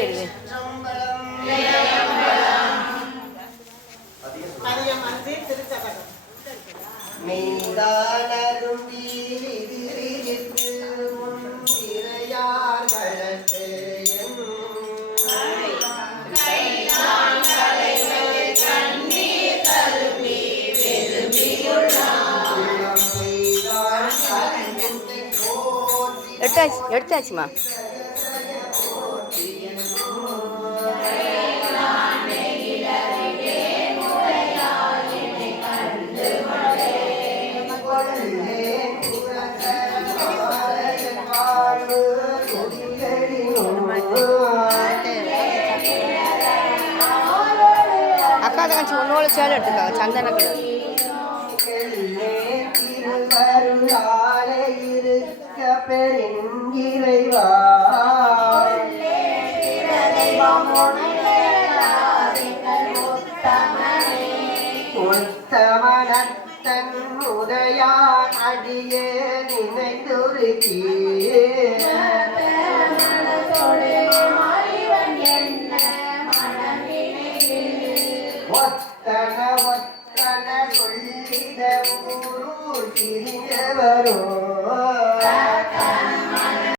பேர் எழுது. நீந்தானரும் வீரிதிரித்து முந்திரையார்களுக்கு எடுத்தாச்சு எடுத்தாச்சுமா? எடுத்துக்காங்க சந்தன கலர் திருவருளாலே இருக்க பெருங்கிறைவா உத்தமனத்தன் உதயான் அடியே நினைந்துருக்கியே ಒತ್ತನವತ್ತನ ಕೊಳ್ಳಿದ ಊರು ಸಿರಿಯವರು